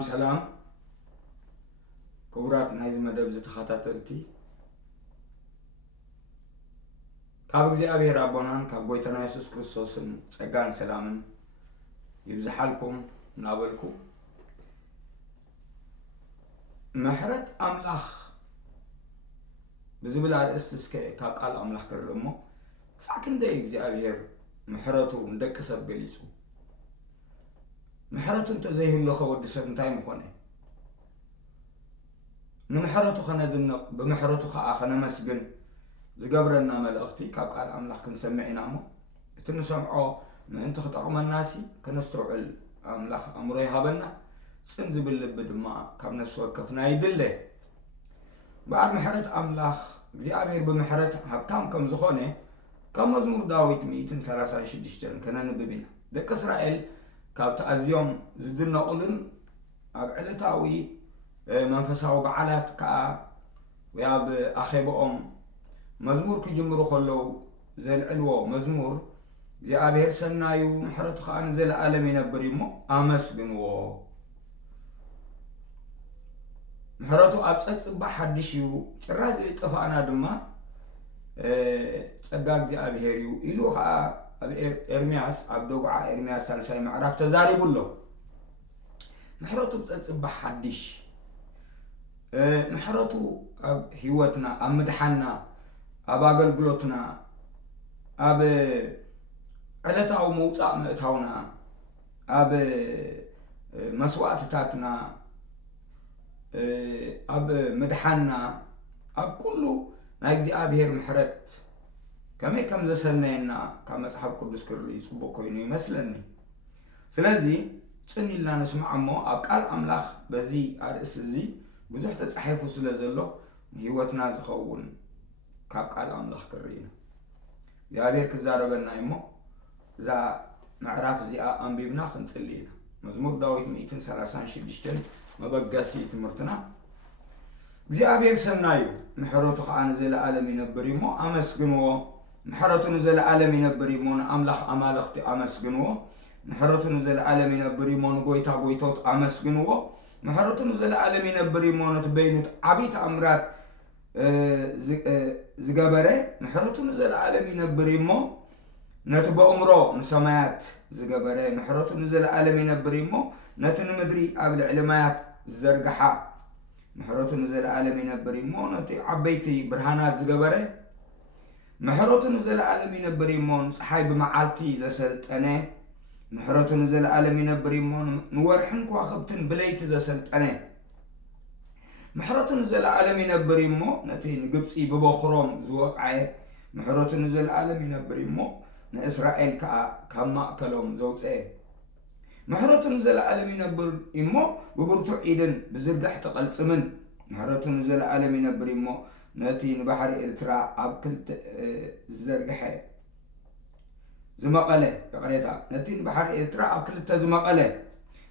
سلام كورات نايز مدب زتخاتلتي كاب እግዚአብሔር አቦናን ካብ ጎይታና ኢየሱስ ክርስቶስን ጸጋን ሰላምን ይብዛሐልኩም ናበልኩ ምሕረት አምላኽ ብዝብል አርእስት እስከ ካብ ቃል አምላኽ ከረሞ ክሳዕ ክንደይ እግዚአብሔር ምሕረቱ እንደቀ ሰብ ገሊጹ ምሕረቱ እንተዘይህሉ ወዲ ሰብ እንታይ ምኾነ ንምሕረቱ ኸነድንቕ ብምሕረቱ ኸኣ ኸነመስግን ዝገብረና መልእኽቲ ካብ ቃል አምላኽ ክንሰምዕና እሞ እቲ ንሰምዖ ምእንቲ ክጠቕመናሲ ከነስተውዕል አምላኽ አእምሮ ይሃበና ፅን ዝብል ልቢ ድማ ካብ ነፍሲ ወከፍና ይድለ በዓል ምሕረት አምላኽ እግዚአብሔር ብምሕረት ሃብታም ከም ዝኾነ ካብ መዝሙር ዳዊት 136 ከነንብብ ኢና ደቂ እስራኤል ካብቲ ኣዝዮም ዝድነቑልን ኣብ ዕለታዊ መንፈሳዊ በዓላት ከዓ ወይ ኣብ ኣኼብኦም መዝሙር ክጅምሩ ከለዉ ዘልዕልዎ መዝሙር እግዚአብሔር ሰናዩ ምሕረቱ ከዓ ንዘለኣለም ይነብር እሞ ኣመስግንዎ ምሕረቱ ኣብ ፀፅባሕ ሓድሽ እዩ ጭራዝ ዘይጠፋእና ድማ ጸጋ እግዚአብሔር እዩ ኢሉ ከዓ ኣብ ኤርምያስ ኣብ ደጉዓ ኤርምያስ 3 ምዕራፍ ተዛሪቡሎ ምሕረቱ ፀፅባሕ ሓድሽ ምሕረቱ ኣብ ህይወትና ኣብ ምድሓና ኣብ ኣገልግሎትና ኣብ ዕለታዊ መውፃእ ምእታውና ኣብ መስዋዕትታትና ኣብ ምድሓና ኣብ ኩሉ ናይ እግዚአብሔር ምሕረት ከመይ ከም ዘሰነየና ካብ መጽሓፍ ቅዱስ ክርኢ ጽቡቕ ኮይኑ ይመስለኒ ስለዚ ፅን ኢልና ንስማዕ እሞ ኣብ ቃል አምላኽ በዚ ኣርእስ እዚ ብዙሕ ተጻሒፉ ስለ ዘሎ ህይወትና ዝኸውን ካብ ቃል አምላኽ ክርኢና እግዚአብሔር ክዛረበና እሞ እዛ ምዕራፍ እዚኣ አንቢብና ክንጽሊ ኢና መዝሙር ዳዊት 136 መበገሲ ትምህርትና እግዚአብሔር ሰናዩ ምሕረቱ ከዓ ንዘለኣለም ይነብር እሞ አመስግንዎ ምሕረቱ ንዘለኣለም ይነብር እሞ አምላኽ አማልኽቲ አመስግንዎ ምሕረቱ ንዘለኣለም ይነብር እሞ ጎይታ ጎይቶት አመስግንዎ ምሕረቱ ንዘለኣለም ይነብር እሞ ነትበይኑት ዓቢይ ተኣምራት ዝገበረ ምሕረቱ ንዘለኣለም ይነብር እሞ ነቲ በእምሮ ንሰማያት ዝገበረ ምሕረቱ ንዘለኣለም ይነብር እሞ ነቲ ንምድሪ ኣብ ልዕሊ ማያት ዝዘርግሓ ምሕረቱ ንዘለኣለም ይነብር እሞ ነቲ ዓበይቲ ብርሃናት ዝገበረ ምሕረቱ ንዘለኣለም ይነብር እሞ ንፀሓይ ብመዓልቲ ዘሰልጠነ ምሕረቱ ንዘለኣለም ይነብር እሞ ንወርሕን ከዋኽብትን ብለይቲ ዘሰልጠነ ምሕረቱ ንዘለኣለም ይነብር እሞ ነቲ ንግብፂ ብበኽሮም ዝወቕዐ ምሕረቱ ንዘለኣለም ይነብር እሞ ንእስራኤል ከዓ ካብ ማእከሎም ዘውፅአ ምሕረቱ ንዘለኣለም ይነብር እሞ ብብርቱዕ ኢድን ብዝርጋሕ ተቐልፅምን ምሕረቱ ንዘለኣለም ይነብር እሞ ነቲ ንባሕሪ ኤርትራ ኣብ ክልተ ዝዘርግሐ ዝመቐለ በቕሬታ ነቲ ንባሕሪ ኤርትራ ኣብ ክልተ ዝመቐለ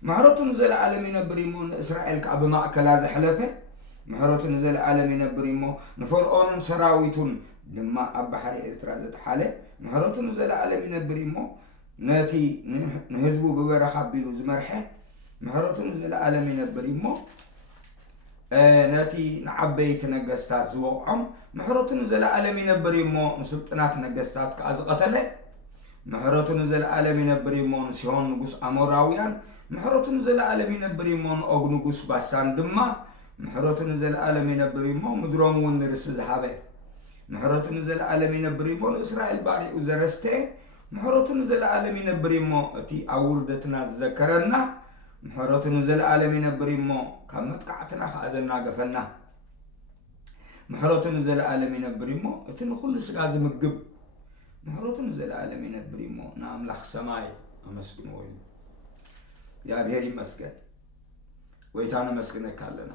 ምሕረቱ ንዘለኣለም ይነብር እሞ ንእስራኤል ከዓ ብማእከላ ዘሕለፈ ምሕረቱ ንዘለኣለም ይነብር እሞ ንፈርዖንን ሰራዊቱን ድማ ኣብ ባሕሪ ኤርትራ ዘተሓለ ምሕረቱ ንዘለኣለም ይነብር እሞ ነቲ ንህዝቡ ብበረኻ ኣቢሉ ዝመርሐ ምሕረቱ ንዘለኣለም ይነብር እሞ ነቲ ንዓበይቲ ነገስታት ዝወቕዖም ምሕረቱ ንዘለኣለም ይነብር እሞ ንስልጥናት ነገስታት ከዓ ዝቐተለ ምሕረቱ ንዘለኣለም ይነብር እሞ ንሲሆን ንጉስ ኣሞራውያን ምሕረቱ ንዘለኣለም ይነብር እሞ ንኦግ ንጉስ ባሳን ድማ ምሕረቱ ንዘለኣለም ይነብር እሞ ምድሮም እውን ንርሲ ዝሃበ ምሕረቱ ንዘለኣለም ይነብር እሞ ንእስራኤል ባሪኡ ዘረስተ ምሕረቱ ንዘለኣለም ይነብር እሞ እቲ ኣብ ውርደትና ዝዘከረና ምሕረቱ ንዘለኣለም ይነብር እሞ ካብ መጥቃዕትና ከዓ ዘናገፈና ምሕረቱ ንዘለኣለም ይነብር እሞ እቲ ንኹሉ ስጋ ዝምግብ ምሕረቱ ንዘለኣለም ይነብር እሞ ንኣምላኽ ሰማይ ኣመስግንዎ ኢሉ እግዚአብሔር ይመስገን ጎይታ ነመስግነካ ኣለና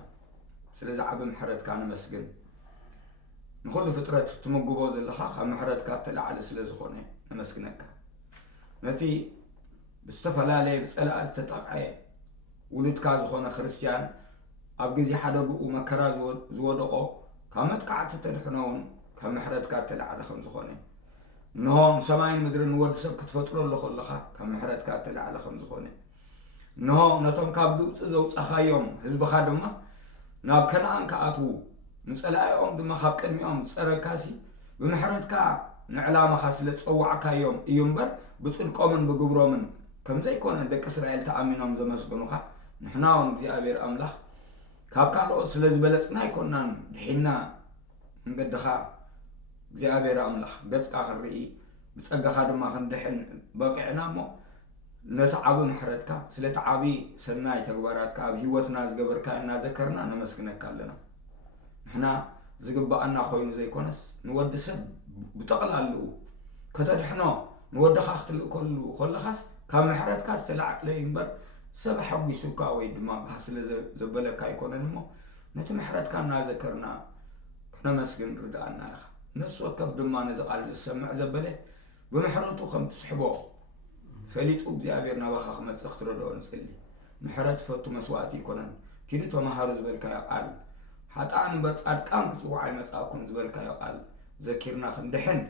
ስለዚ ዓብ ምሕረትካ ነመስግን ንኹሉ ፍጥረት ትምግቦ ዘለኻ ካብ ምሕረትካ ተላዕለ ስለ ዝኾነ ነመስግነካ ነቲ ብዝተፈላለየ ብፀላእ ዝተጠቕዐ ውሉድካ ዝኾነ ክርስቲያን ኣብ ግዜ ሓደግኡ መከራ ዝወደቆ ካብ መጥቃዕቲ ተድሕነውን ካብ ምሕረትካ ተላዕለ ከም ዝኾነ እንሆ ሰማይን ምድርን ንወዲ ሰብ ክትፈጥረሉ ከለኻ ካብ ምሕረትካ ተላዕለ ከም ዝኾነ نهو نتوم كاب جبص زوصخايوم حزبخا دما ناب كنعان كأتو نسألهم دما خاب قدميهم صركاسي بمحرتك نعلام خاصله صوعكايوم يمبر بصدقومن بغبرومن كم زي كون دك اسرائيل تامينهم زمسغنوخا نحنا ونغزيابير املاح كاب كالو سلاز بلصنا يكونن دحينا نقدخا እግዚአብሔር አምላኽ ገጽካ ኽርኢ ብጸጋኻ ድማ ክንድሕን በቂዕና እሞ ነቲ ዓቢ ምሕረትካ ስለቲ ዓቢ ሰናይ ተግባራትካ ኣብ ህይወትና ዝገበርካ እናዘከርና ነመስግነካ ኣለና ንሕና ዝግባአና ኮይኑ ዘይኮነስ ንወዲ ሰብ ብጠቕላልኡ ከተድሕኖ ንወድኻ ክትልእ ከሉ ከለኻስ ካብ ምሕረትካ ዝተላዕለ እምበር ሰብ ሓጒሱካ ወይ ድማ ስለ ዘበለካ ኣይኮነን እሞ ነቲ ምሕረትካ እናዘከርና ክነመስግን ርዳእና ኢኻ نفس وقف دمان زقال السمع زبله بمحرته خم تسحبه فليت أبزي نبخ خمس اخترد ونسلي محرت فتو مسواتي كونن كده تو مهارز بالك يقال حتى أنا بس أركان سوعي مساكون زبالك يقال ذكرنا خندحن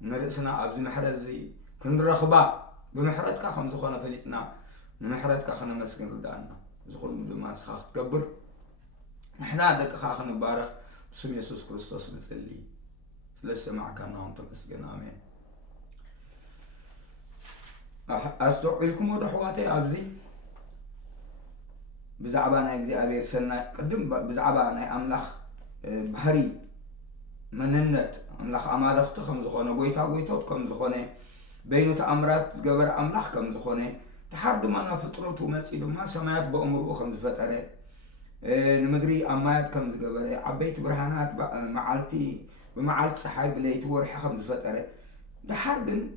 نرسنا أبزي محرز زي كن رخبا بمحرتك خم زخنا فليتنا محرتك خنا مسكن ردانا زخل ما سخ تكبر إحنا عندك خاخنا بارخ بسم يسوع كريستوس بنسلي لسه معك أنا وانتمسكن آمين أستوعبكم ودحواتي أبزي بزعبانا يجزي أبير سنة قدم بزعبانا أملاخ بحري مننت أملاخ أمارفت خم زخونة قويتوت كم زخونة بينو تأمرات زقبر أملاخ كم زخونة تحرد ما نفطرت ومسيد ما سمعت بأمره خمس فترة نمدري أمات كم زقبر عبيت برهانات معالتي بمعالك صحاي بليت ورح خمس فترة ده حردن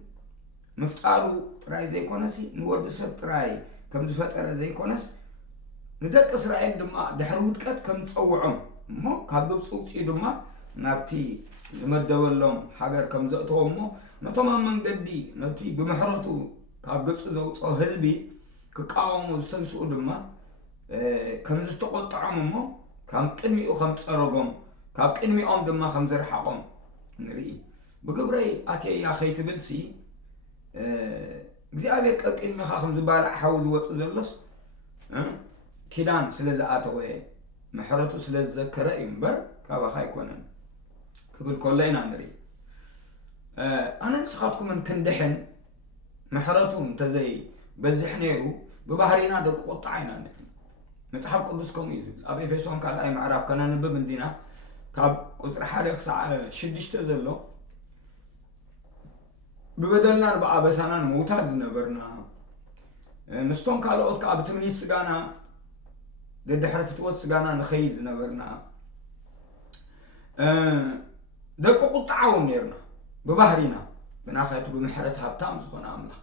مفتقارو تراي زي كونسي نورد سب تراي كم فترة زي كونس ندك إسرائيل دما دحرود كات كم تصوعهم مو كابدو بصوصي دما نابتي زمدولهم حجر كم زقتهم مو نتمام من قدي نتي بمحرته كابدو زوج أو حزبي كقاوم مستنسو دما كم زتقطعهم مو كم كلمي أو خم تصرقهم كاب كلمي دما خمزر حقهم نري بقبري أتي يا خي تبلسي እግዚአብሔር ቀቅልሚ ኻኹም ዝበልዕ ሓዊ ዝወፅእ ዘሎስ ኪዳን ስለ ዝኣተወ ምሕረቱ ስለ ዝዘከረ እዩ እምበር ካባኻ ኣይኮነን ክብል ከሎ ኢና ንርኢ ኣነ ንስኻትኩምን ክንድሕን ምሕረቱ እንተዘይ በዝሕ ነይሩ ብባህሪና ደቂ ቁጣዕ ኢና ንርኢ መፅሓፍ ቅዱስ ከምኡ እዩ ዝብል ኣብ ኤፌሶን ካልኣይ ምዕራፍ ከነንብብ እንዲና ካብ ቁፅሪ 1 ክሳዕ 6 ዘሎ ببدلنا بقى بس أنا موتاز نبرنا مستون كالوت كاب تمني سجانا ضد حرفة وات سجانا نخيز نبرنا دك قطعون نيرنا ببهرنا بناخذ بمحرة هبتام زخنا عمله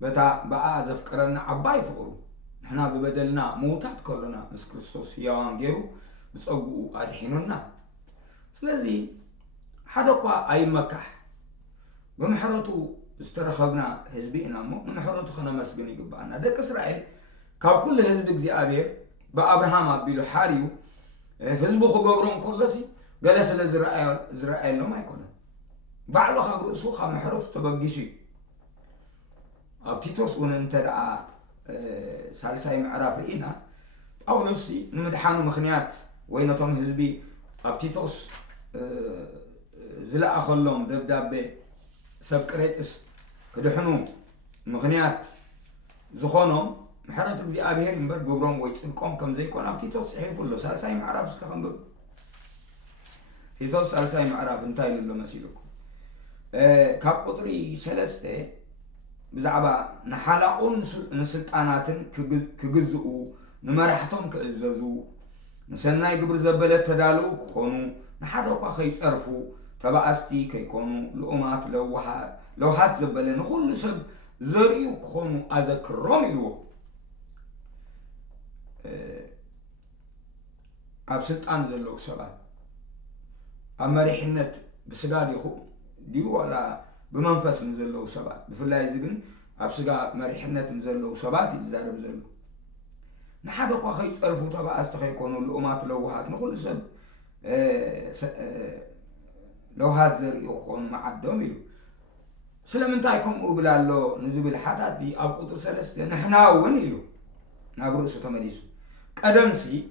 بتاع بقى زفكرنا عباي فقرو إحنا ببدلنا موتات كلنا مس كريستوس يوان جيرو بس أجو أدحيننا سلزي حدا قا أي مكح بمحرته استرخبنا حزبنا مو بمحرته خنا مسجن يقبعنا دك إسرائيل كاب كل حزب እግዚአብሔር بأبراهام أبيلو حاريو حزبه خجبرون كل شيء جلس لإسرائيل ما يكون بعلو خبر أسوق خم محرته تبقيشي أبتيتوس وننتدع سالساي معرف إينا أو نسي نمدحانو مخنيات وين توم حزبي أبتيتوس زلا أخلهم دبدبة سبكريتس كدحنو مغنيات زخونهم محرت እግዚአብሔር ይምበር ጎብሮም ወይ ጽንቆም ከም ዘይኮን ኣብ ቲቶስ ይሕብሎ ሳልሳይ ምዕራፍ እስከ ክንብብ ቲቶስ ሳልሳይ ምዕራፍ እንታይ ንሎ መሲልኩም ካብ ቁጥሪ 3 ብዛዕባ ንሓላቁን ንስልጣናትን ክግዝኡ ንመራሕቶም ክእዘዙ ንሰናይ ግብሪ ዘበለት ተዳልው ክኾኑ ንሓደ እኳ ከይፀርፉ تبعستي كيكونوا لؤمات لوحات زبالة نخل سب زريو كونوا أذكرهم يلو أبسط أنزلوا سبات أما ريحنت بسجاد يخو ديو على بمنفس نزلوا سبات بفلا يزقن أبسجا مريحنت نزلوا سبات يزارب زلوا نحدو كخي صرفوا تبعستي كيكونوا لؤمات لوحات نخل سب لو هاد زري يخون معدوم يلو سلمنتايكم قبلالو نزبل حتى دي أب قصر سلسة نحنا ون يلو نابرؤسو تمليسو قدمسي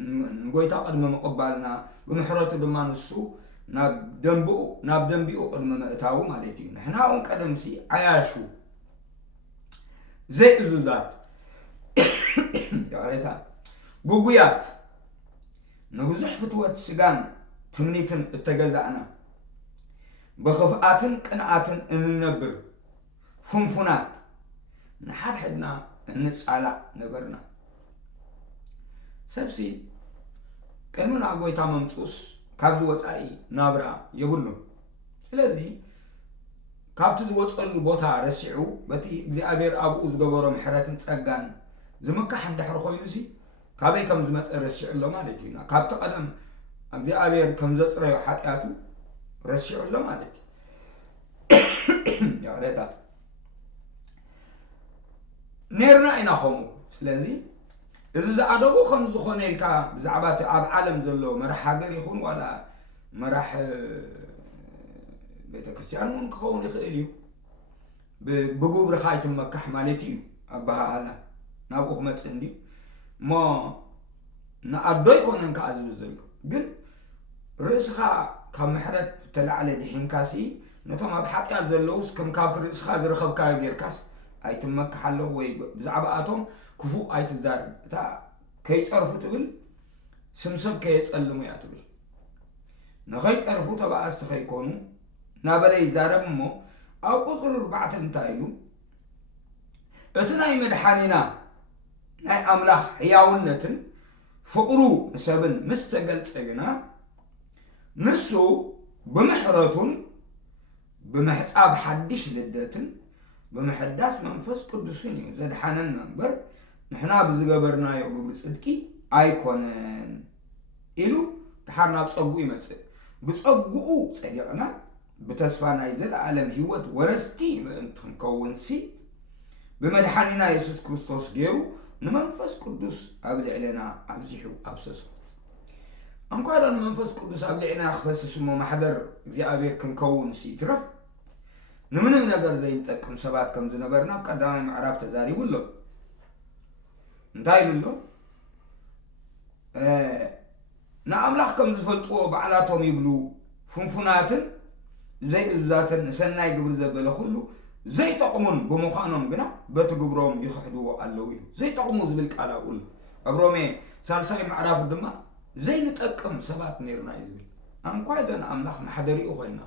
نغويتا قدم مقبالنا بمحرته دما نسو ناب دنبئو قدم مأتاو مالتي نحنا اون قدمسي عياشو زي ازوزات يا ريتا غوغيات نبزح فتوات سغان تمنيتن اتجزانا بخفاتن قنعاتن اننبر فنفنات نحد حدنا نصالا نبرنا سبسي كلمنا غويتا ممصوص كابز وصاي نابرا يبلو سلازي كابتز وصلو بوتا رسعو بتي እግዚአብሔር አብኡ ዝገበሮ ምሕረትን ጸጋን ዝምካሕ እንድሕር ኮይኑሲ ካበይ ከም ዝመጽ ረስዕሎ ማለት እዩ ካብቲ ቀደም እግዚአብሔር ከም ዘጽረዮ ኃጢአቱ ረስዕሎ ማለት እዩ ያለታ ነርና ኢና ኸሙ ስለዚ እዚ ዝኣደቡ ከም ዝኾነ ኢልካ ብዛዕባ ኣብ ዓለም ዘሎ መራሕ ሃገር ይኹን ዋላ መራሕ ቤተ ክርስቲያን ውን ክኸውን ይኽእል እዩ ብግብርኻ ይትመካሕ ማለት እዩ ኣባሃላ ናብኡ ክመጽእ እንዲ ሞ ንኣዶ ይኮነን ከዓ ዝብል ዘሎ ግን ርእስኻ ካብ ምሕረት ተላዕለ ድሒንካሲ ነቶም ኣብ ሓጢአት ዘለውስ ከም ካብ ርእስኻ ዝረኸብካዮ ጌርካስ ኣይትመካሓለሁ ወይ ብዛዕባኣቶም ክፉእ ኣይትዛረብ እታ ከይፀርፉ ትብል ስምሰብ ከየጸልሙ እያ ትብል ንኸይፀርፉ ተባኣስቲ ከይኮኑ ናበለይ ይዛረብ እሞ ኣብ ቁፅሪ 4 እንታይ ኢሉ እቲ ናይ መድሓኒና ናይ ኣምላኽ ሕያውነትን ፍቅሩ ሰብን ምስ ተገልጸ ግና ንሱ ብምሕረቱን ብምሕጻብ ሓድሽ ልደትን بمحداس منفس قدسين زاد حنان نمبر نحنا بزغبرنايو ግብር ጽድቂ ኣይኮነን ኢሉ ተሓርና ጸጉ ይመስል ብጸጉኡ ጸዲቅና በተስፋ ናይ ዘለዓለም ህይወት ወረስቲ ምእንትን ከውንሲ በመድኃኒና ኢየሱስ ክርስቶስ ገይሩ ንመንፈስ ቅዱስ ኣብልዕለና ኣብዚሑ ኣብሰሱ እንኳን መንፈስ ቅዱስ ኣብልዕለና ክፈስስሞ ማሕደር እግዚአብሔር ክንከውንሲ ትረፍ ንምንም ነገር ዘይንጠቅም ሰባት ከም ዝነበርና ቀዳማይ ምዕራፍ ተዛሪቡሎ እንታይ ኢሉሎ ንኣምላኽ ከም ዝፈልጥዎ በዓላቶም ይብሉ ፍንፉናትን ዘይእዛትን ሰናይ ግብር ዘበለ ኩሉ ዘይጠቅሙን ብምዃኖም ግና በቲ ግብሮም ይኽሕድዎ ኣለዉ ኢሉ ዘይጠቅሙ ዝብል ቃል ኣብኡሎ ኣብ ሮሜ ሳልሳይ ምዕራፍ ድማ ዘይንጠቅም ሰባት ነርና እዩ ዝብል እንኳን ኣምላኽ ማሕደሪኡ ኮይና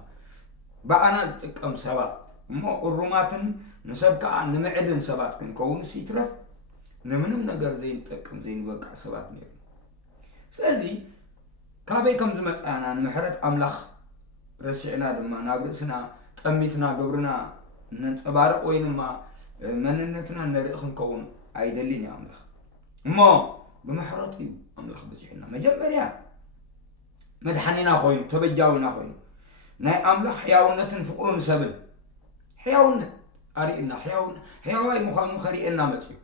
በአና ዝጥቀም ሰባት እሞ እሩማትን ንሰብካ ንምዕድን ሰባት ክንከውን ሲትረፍ ንምንም ነገር ዘይንጠቅም ዘይንበቃ ሰባት ነይሩ ስለዚ ካበይ ከም ዝመጻና ንምሕረት ኣምላኽ ረሲዕና ድማ ናብ ርእስና ጠሚትና ግብርና ነንጸባርቕ ወይንማ መንነትና ነርኢ ክንከውን ኣይደሊን ያ ኣምላኽ እሞ ብምሕረቱ እዩ ኣምላኽ በዚሕና መጀመርያ መድሓኒና ኮይኑ ተበጃዊና ኮይኑ ናይ ኣምላኽ ሕያውነትን ፍቅሩን ሰብን ሕያውነት ኣሪእና ሕያዋይ ምዃኑ ኸሪእና መጽዩ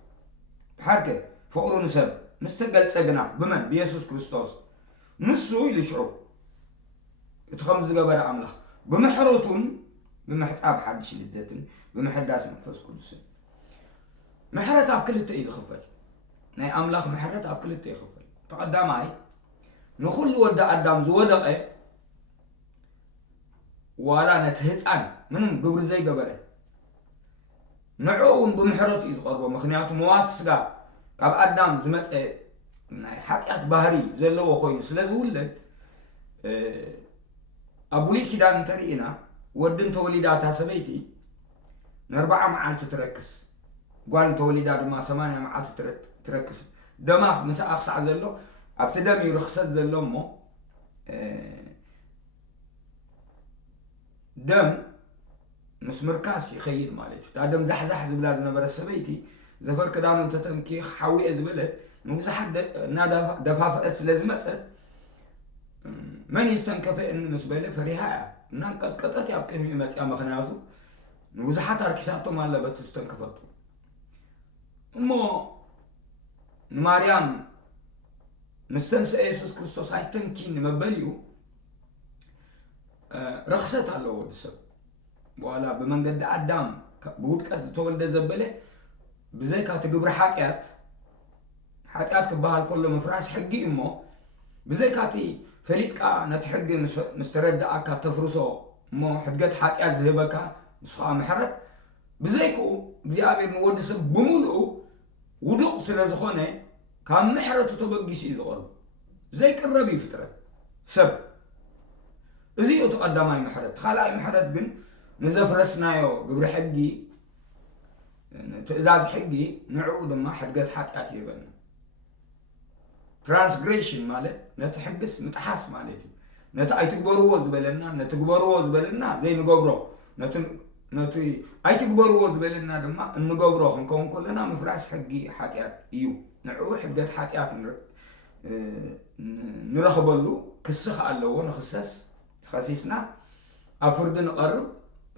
ብሓርከ ፍቅሩን ሰብ ምስ ተገልጸ ግና ብመን ብኢየሱስ ክርስቶስ ንሱ ይልሽዑ እቲ ከም ዝገበረ ኣምላኽ ብምሕረቱን ብምሕጻብ ሓድሽ ልደትን ብምሕዳስ መንፈስ ቅዱስን ምሕረት ኣብ ክልተ እዩ ዝኽፈል ናይ ኣምላኽ ምሕረት ኣብ ክልተ ይኽፈል ተቐዳማይ ንኹሉ ወዲ ኣዳም ዝወደቐ ዋላ ነትህፃን ምንም ግብር ዘይገበረ ንዕኡን ብምሕረቱ እዩ ዝቐርቦ ምክንያቱ መዋት ስጋ ካብ ኣዳም ዝመፀ ናይ ሓጢአት ባህሪ ዘለዎ ኮይኑ ስለዝውለድ ኣብ ብሉይ ኪዳን እንተሪእና ወድን ተወሊዳ እታ ሰበይቲ ን40 መዓልቲ ትረክስ ጓል ተወሊዳ ድማ 80 መዓልቲ ትረክስ ደማ ምስኣ ክሳዕ ዘሎ ኣብቲ ደም ይርክሰት ዘሎ እሞ دم مسمركاس يخيل مالتي تادم زحزح زبلا زنبر السبيتي زفر كدان انت تنكي حاوي ازبلت نوزحت نادا دفافت لازمت من يستنكف ان مسبله فريها نان قطقطت يابكن يمصيا مخنياتو نوزحت اركيساتو مالبت تستنكفتو امو مريم مستنس يسوع كريستوس ايتنكين مبليو رخصت الله ودسب ولا بمنقد أدم بودكاست تولد زبلة بزيك هتجبر حكيات حتيات كبهال كله مفراس حقي إمه بزي كاتي فليتكا نتحقي مستردعك تفرسو مو حدقت حتيات زهبك مسخا محرت بزيكو እግዚአብሔር ንወድሰ ብሙሉኡ ውዱቕ ስለ ዝኾነ ካብ ምሕረቱ ተበጊሱ እዩ ዝቐርብ ዘይቅረብ እዩ ፍጥረት ሰብ እዚ እዩ ተቐዳማይ ምሕረት ካልኣይ ምሕረት ግን ንዘፍረስናዮ ግብሪ ሕጊ ትእዛዝ ሕጊ ንዕኡ ድማ ሕድገት ሓጢኣት ይበልና ትራንስግሬሽን ማለት ነቲ ሕግስ ምጥሓስ ማለት እዩ ነቲ ኣይትግበርዎ ዝበለና ነትግበርዎ ዝበለና ዘይንገብሮ ነቲ ኣይትግበርዎ ዝበለና ድማ እንገብሮ ክንከውን ከለና ምፍራስ ሕጊ ሓጢኣት እዩ ንዕኡ ሕድገት ሓጢኣት ንረኽበሉ ክስኽ ኣለዎ ንኽሰስ ተኸሲስና ኣብ ፍርዲ ንቐርብ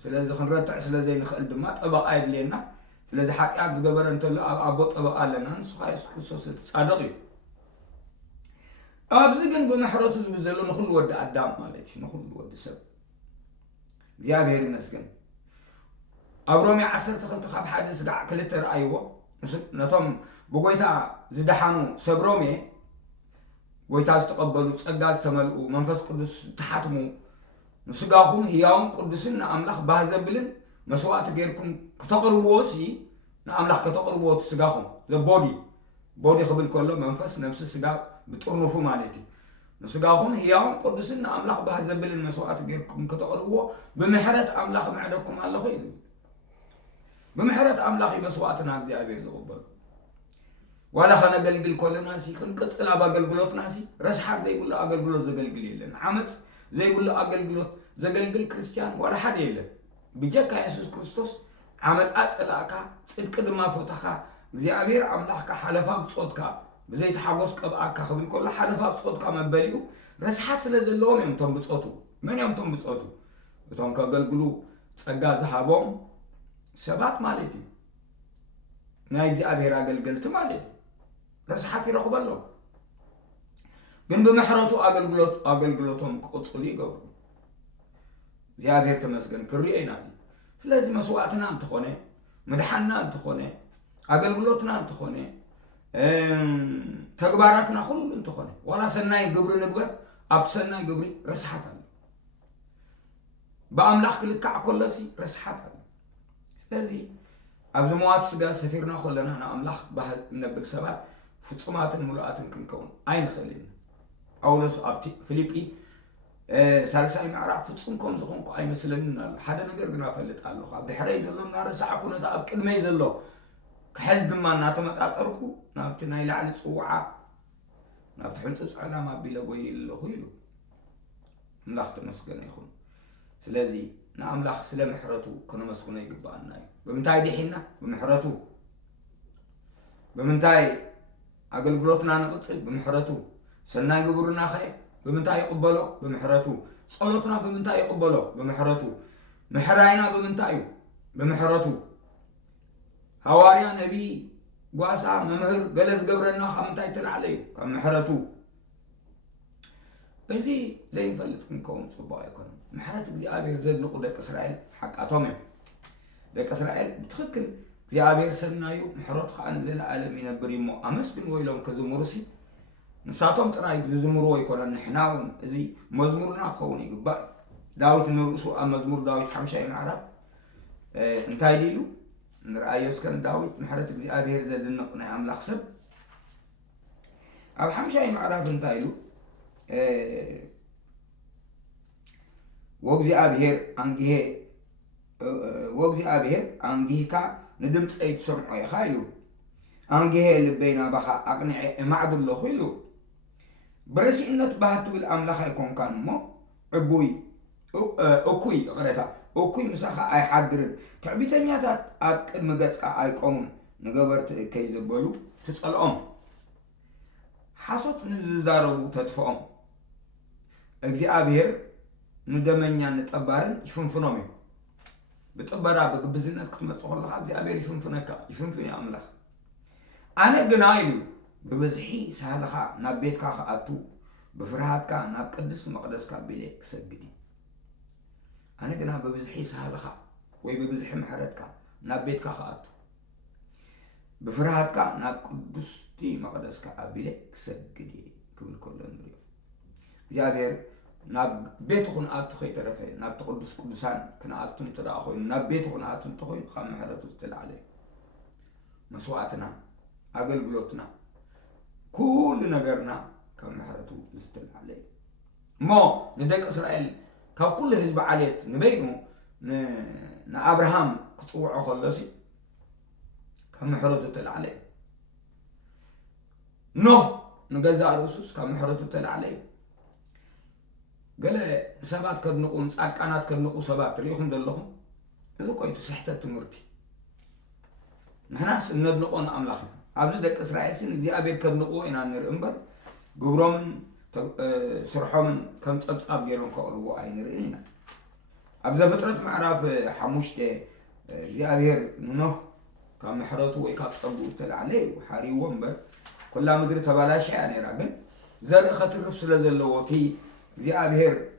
ስለዚ ክንረትዕ ስለዘይንኽእል ድማ ጠበቓ የድልየና ስለዚ ሓጢኣት ዝገበረ እንተሎ ኣብ ኣቦ ጠበቓ ኣለና ንሱ ኸ የሱስ ክርስቶስ ትጻድቕ እዩ ኣብዚ ግን ብምሕረቱ ዝብል ዘሎ ንኹሉ ወዲ ኣዳም ማለት እዩ ንኹሉ ወዲ ሰብ እግዚኣብሔር ይመስገን ኣብ ሮሜ 12 ካብ 1 ስጋዕ 2 ረኣይዎ ነቶም ብጎይታ ዝደሓኑ ሰብ ሮሜ ጎይታ ዝተቐበሉ ጸጋ ዝተመልኡ መንፈስ ቅዱስ ተሓትሙ ንስጋኹም ህያውን ቅዱስን ንኣምላኽ ባህ ዘብልን መስዋዕቲ ጌርኩም ከተቕርብዎሲ ንኣምላኽ ከተቕርብዎ ስጋኹም ቦዲ ክብል ከሎ መንፈስ ነፍሲ ስጋ ብጥርንፉ ማለት እዩ ንስጋኹም ህያውን ቅዱስን ንኣምላኽ ባህ ዘብልን መስዋዕቲ ጌርኩም ከተቕርብዎ ብምሕረት ኣምላኽ ምዕደኩም ኣለኹ እዩ ብምሕረት ኣምላኽ መስዋዕትና እግዚኣብሔር ዝቕበሉ ዋላ ኸነገልግል ከለናሲ ክንቅፅል ኣብ ኣገልግሎትናሲ ረስሓት ዘይብሉ ኣገልግሎት ዘገልግል የለን ዓመፅ ዘይብሉ ኣገልግሎት ዘገልግል ክርስቲያን ዋላ ሓደ የለን ብጀካ የሱስ ክርስቶስ ዓመፃ ፀላእካ ፅድቂ ድማ ፎታኻ እግዚኣብሔር ኣምላኽካ ሓለፋ ብፆትካ ብዘይተሓጎስ ቀብኣካ ክብል ከሎ ሓለፋ ብፆትካ መበሊኡ ረስሓት ስለ ዘለዎም እዮም እቶም ብፆቱ መን እዮም እቶም ብፆቱ እቶም ከገልግሉ ፀጋ ዝሃቦም ሰባት ማለት እዩ ናይ እግዚኣብሔር ኣገልገልቲ ማለት እዩ ረስሓት ይረኽበሎም ግን ብምሕረቱ ኣገልግሎቶም ክቕፅሉ ይገብሩ እግዚኣብሔር ተመስገን ክሪኦ ኢና እዚ ስለዚ መስዋዕትና እንትኾነ ምድሓንና እንትኾነ ኣገልግሎትና እንትኾነ ተግባራትና ኩሉ እንትኾነ ዋላ ሰናይ ግብሪ ንግበር ኣብቲ ሰናይ ግብሪ ረስሓት ኣሎ ብኣምላኽ ክልካዕ ከሎሲ ረስሓት ኣሎ ስለዚ ኣብዚ መዋት ስጋ ሰፊርና ከለና ንኣምላኽ ባህ ነብል ሰባት ፍጹማትን ሙሉኣትን ክንከውን ኣይንኽእልን ጳውሎስ ኣብቲ ፊልጵ ሳልሳይ ምዕራፍ ፍጹም ከም ዝኾንኩ ኣይመስለንን ኣሎ ሓደ ነገር ግን ኣፈልጥ ኣለኹ ኣብ ድሕረይ ዘሎ እናረሳዕኩ ነታ ኣብ ቅድመይ ዘሎ ክሕዝ ድማ እናተመጣጠርኩ ናብቲ ናይ ላዕሊ ፅውዓ ናብቲ ሕንፅፅ ዕላማ ኣቢለ ጎይ ኣለኹ ኢሉ ኣምላኽ ተመስገነ ይኹን ስለዚ ንኣምላኽ ስለ ምሕረቱ ክነመስግኖ ይግባአና እዩ ብምንታይ ዲሒና ብምሕረቱ ብምንታይ ኣገልግሎትና ንቕፅል ብምሕረቱ ሰናይ ግብርና ኸ ብምንታይ ይቕበሎ ብምሕረቱ ጸሎትና ብምንታይ ይቕበሎ ብምሕረቱ ምሕራይና ብምንታይ እዩ ብምሕረቱ ሃዋርያ ነቢይ ጓሳ መምህር ገለ ዝገብረና ካብ ምንታይ ትላዕለ እዩ ካብ ምሕረቱ እዚ ዘይንፈልጥ ክንከውን ፅቡቅ ኣይኮነን ምሕረት እግዚኣብሔር ዘድንቁ ደቂ እስራኤል ሓቃቶም እዮም ደቂ እስራኤል ብትክክል እግዚኣብሔር ሰናዩ ምሕረቱ ከዓ ንዘለኣለም ይነብር እሞ ኣመስግንዎ ኢሎም ክዝምሩሲ ንሳቶም ጥራይ ዝዝምርዎ ይኮነን ንሕና እውን እዚ መዝሙርና ክኸውን ይግባእ ዳዊት ንርእሱ ኣብ መዝሙር ዳዊት 5 ምዕራፍ እንታይ ኢሉ ንርአዮ እስከ ዳዊት ምሕረት እግዚኣብሔር ዘድንቕ ናይ ኣምላኽ ሰብ ኣብ 5 ምዕራፍ እንታይ ኢሉ ወእግዚአብሔር አንጊሄካ ንድምፀይ ትሰምዖ ኢኻ ኢሉ አንጊሄ ልበይ ናባኻ ኣቕኒዐ እማዕድለኹ ኢሉ ብረሲእነት ባህ ትብል ኣምላኽ ኣይኮንካን እሞ እኩይ ቅረታ እኩይ ምሳኻ ኣይሓድርን ትዕቢተኛታት ኣብ ቅድሚ ገጽካ ኣይቆሙን ንገበርቲ እከይ ዘበሉ ትጸልኦም ሓሶት ንዝዛረቡ ተጥፍኦም እግዚአብሔር ንደመኛ ንጠባርን ይፍንፍኖም እዩ ብጥበራ ብግብዝነት ክትመጽእ ከለኻ እግዚአብሔር ይፍንፍነካ ይፍንፍን እዩ ኣምላኽ ኣነ ግና ኢሉ ብበዝሒ ሳህልኻ ናብ ቤትካ ክኣቱ ብፍርሃትካ ናብ ቅዱስ መቕደስካ ቤለ ክሰግድ ኣነ ግና ብበዝሒ ሳህልኻ ወይ ብበዝሒ ምሕረትካ ናብ ቤትካ ክኣቱ ብፍርሃትካ ናብ ቅዱስ نابتي مقدس كأبيلة كسجدي كبر كله نريو زيابير ناب بيتكون أتخي ترفه ناب تقدس قدسان كنا أتون ترى أخوي ناب بيتكون أتون تخوي خام حرة تستل عليه مسواتنا أقل بلوتنا كل نجارنا كم حرة تستل عليه ما ندك إسرائيل كل حزب عليت نبينه أبراهام كسوع خلصي كم حرة تستل عليه نو نجزا رسوس كم حرة تستل عليه قال سبات كرنقون ساعات كانت كرنقو سبات ريخم دلهم إذا كنت سحتة تمرتي نحناس ندنقون أملاخنا أبزو دك إسرائيل سين زي أبير كرنقو إنا نرئنبر قبرون سرحومن كم تصاب جيرون كأربو أي نرئينا أبزو فترة معرف حموشته زي أبير نوح كم محرطو إيكاب صبو تل عليه وحاري ومبر كلها مدري تبالاش يعني راجل زرق خطر رفس لزلوتي زي أبير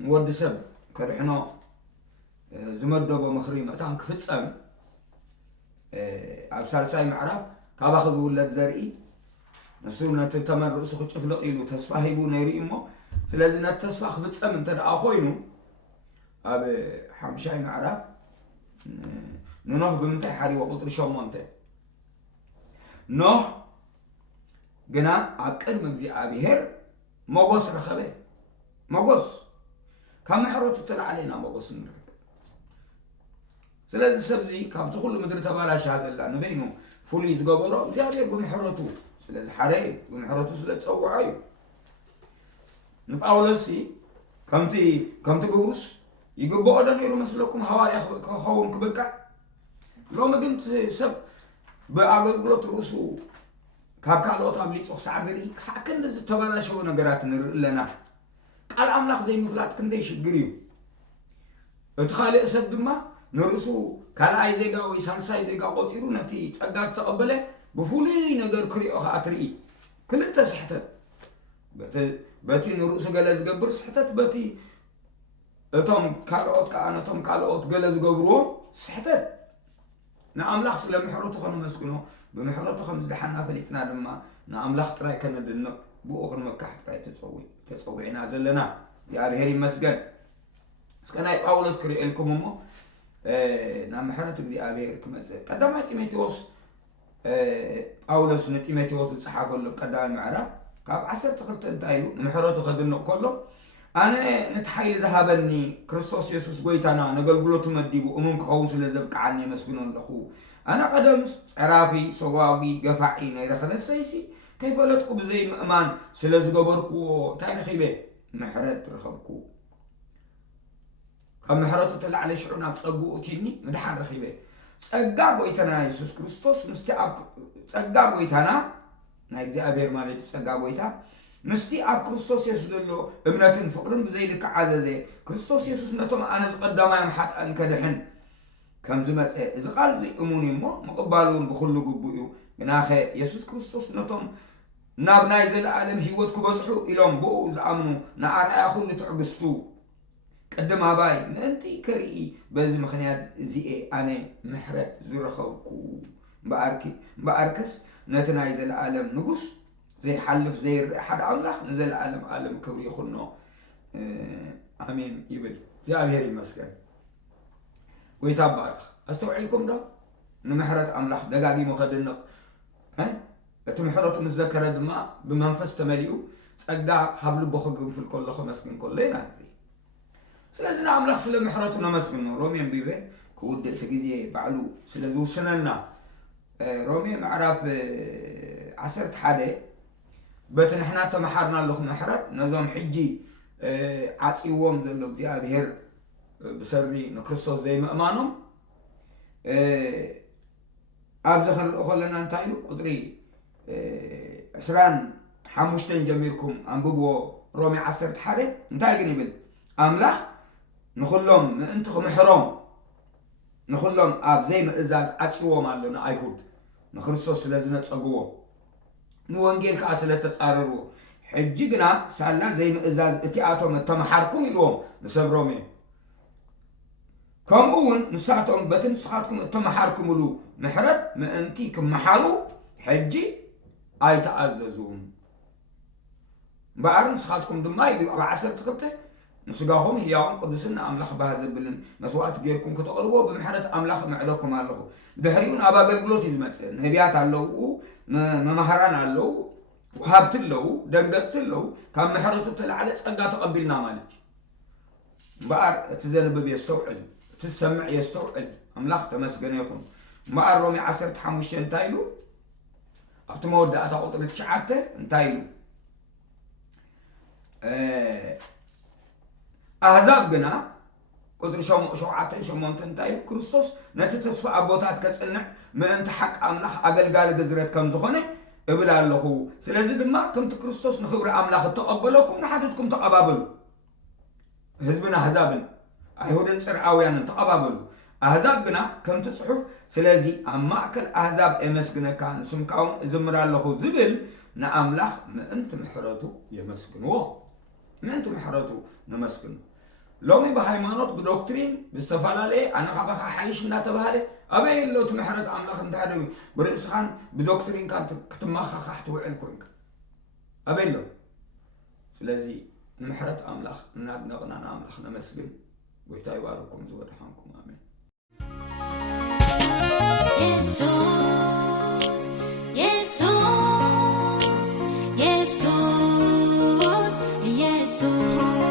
مود سب كرحنا زمدو بمخريمة تان كفتسام أبسال ساي معرف كاباخذ ولا زرقي نسونا تتمر رؤسه تفلق يلو تسفاهيبو نيري إمو سلازم نتسفاخ بتسام انت أخوينو أب حمشاي معرف نوح بمنتهي حري وقطر شومانته نوح جنا أكل مجزي أبيهر موجوس رخبه موجوس كم حروت تطلع علينا موجوس نركب سلازم سبزي كم تقول مدري تبالا شازلا نبينو فوليز جبرو زيادة بمحروتو سلازم حري بمحروتو سلازم سوعي نبقى أولسي كم تجورس يجبوا أدنى يرو مثلكم حوالي خون كبكة لو ما كنت سب بأقل بلوت رسو كابكالوت أبليس أخ سعذري ساكن دز تبالا شو نجارات لنا قال أملاخ زي مفلات كنديش قريب اتخالق سب ما نرسو كلا عايزيجا ويسانسا عايزيجا قطيرو نتي تقاس تقبله بفولي نجار كري أخ أتري كل التسحتت بتي نرسو جلز جبر سحتت بتي أتوم كالوت كأنا أتوم كالوت جلز جبرو سحتت نأملاخ سلام محروتو خنو مسكنو بمحروتو خمس دحنا فليتنا لما نأملاخ تراي كنا دنا بأخر مكح تراي تسوينا زلنا يا بهري مسجن سكنا باولوس كري لكم مو نعم محرت زي أبير كمس قدام تيموثاوس باولوس نتيموثاوس صحافه له قدام معرف كاب 10 تخلت انتايلو محرتو خدنا كله أنا نتحيل ذهبني كريستوس يسوس قويتنا نقلبلوتو مديبو أمم خوص لزبك عني مسكنون لخو أنا قدم عرافي سواقي قفعي نيرخد السيسي كيف لتقو بزي مأمان سلز قبركو تاريخي بي محرت رخبكو كم محرتو تلع على شعونا بصقو تيني مدحان رخي بي سأقا قويتنا يسوس كريستوس مستعب سأقا قويتنا نايك أبير مالي سأقا قويتا مستي أب كريستوس يسوس له ابنة فقرن بزي لك عزازي كريستوس يسوس نتوم أنا قدام يوم حتى أنكدحن كم زمس إذا قال زي أموني مقبلون بخل جبويو من آخر يسوس كريستوس نتوم نابنا يزل العالم هيوت كبصحو إلهم بوز عمنو نعر أخو نتعقستو قدم أباي أنتي كري بز مخنيات زي أنا محرت زرخوكو بأركس نتنا يزل العالم نقص زي حلف زي حد الله نزل عالم كبر يخلنا آمين يبل زي أبيهر المسكن ويتابارخ أستوعيكم ده نمحرت أملاح دقاقي مخدنا تمحرت مذكرة دماء بمنفس تمليو تقدع حبل بخوكم في الكل خمسكن كلنا نري سلازنا أملاح سلا محرتنا مسكن رومي بيبه كود التجزية بعلو سلازو سننا رومي معرف 10 حدا بتن احنا تمحرنا لكم محرت نظام حجي عصيوم زلو እግዚአብሔር بسري نكريستوس زي مأمانهم أبزخن أخلنا نتايلو قدري 25 جميركم أنبوبو رومي 10 حدا نتاي قنيبل أملاح نخلهم انتخم محرم نخلهم أب زي مأزاز عصيوم علونا أيهود نكريستوس لازم نتصقوه نوانجيل كاسلة تتقارروا حجيقنا سألنا زي مأزاز اتياتهم التمحاركم اليوم نسب رومي كم أون نساتهم بتن سخاتكم التمحاركم له محرد ما أنتي كم محارو حجي أي تأذزون بأرن سخاتكم دماء بعسر تخلته نسقاهم هياهم قدسنا أملاخ بهذا البلن مسوات غيركم كتقربوا بمحرة أملاخ معدكم الله بحريون أبا قلقلوت يزمتسن نبيات علو ممهران علو وهابت له دنقرس له كان محرة تلعلى سقا تقبلنا مالك بأر تزنب يستوعل تسمع يستوعل أملاخ تمسكن يخون بأر رومي عسر تحمش انتايلو أبتمود داتا قطر تشعاته انتايلو أحزاب جنا قدر شوعاتن شمونتن تايل كريستوس نتتصفى أبوتات كسنع ما أنت حق أملاح أقل قال جزرت كم زخنة قبل الله سلازم بما كم تكريستوس نخبر أملاح تقبلكم نحددكم تقبلوا حزبنا أحزابنا أيهودن سرعويان تقبلوا أحزاب جنا كم تصحف سلازي أما أكل أحزاب إمسكنا كان سمكون زمر الله زبل نأملاح ما أنت محرته يمسكنوه ما أنت محرته نمسكنه لومي بهايمانوت بدوكترين بستفالالي أنا خبخ حيش ناتبهالي أبي لو تمحرت أملاخ انتهادوي برئسخان بدوكترين كانت كتماخا خحتو علكوينك أبي لو سلازي نمحرت أملاخ نادنا أملاخ نمسكن ويتاي باركم زود حانكم آمين يسوس يسوس يسوس يسوس